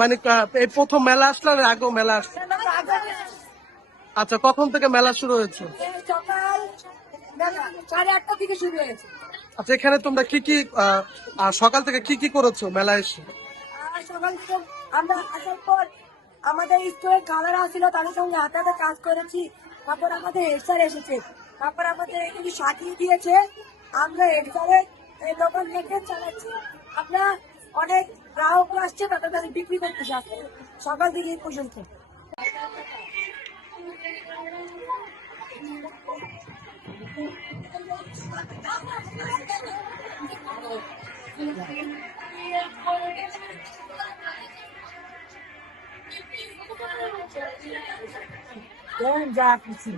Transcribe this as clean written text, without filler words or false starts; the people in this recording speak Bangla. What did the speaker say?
মানে এই প্রথম মেলা আসলো না আগেও মেলা আসলো? আচ্ছা, কখন থেকে মেলা শুরু হয়েছে? সকাল 8:30 থেকে শুরু হয়েছে। আচ্ছা, এখানে তোমরা কি কি সকাল থেকে কি কি করেছো মেলায় এসে? আর সকাল থেকে আমরা আসার পর আমাদের স্কুলের কালারা ছিল, তাদের সঙ্গে হাতে হাতে কাজ করেছি। তারপর আমাদের হেডস্যার এসেছে, তারপর আমাদের এখানে সাজিয়ে দিয়েছে। আমরা হেডস্যারের দোকান থেকে চালাচ্ছি। আমরা অনেক গ্রাহক আসছে, তাদের কাছে বিক্রি করতেছি আজকে সকাল থেকে এই পর্যন্ত। যা কিছু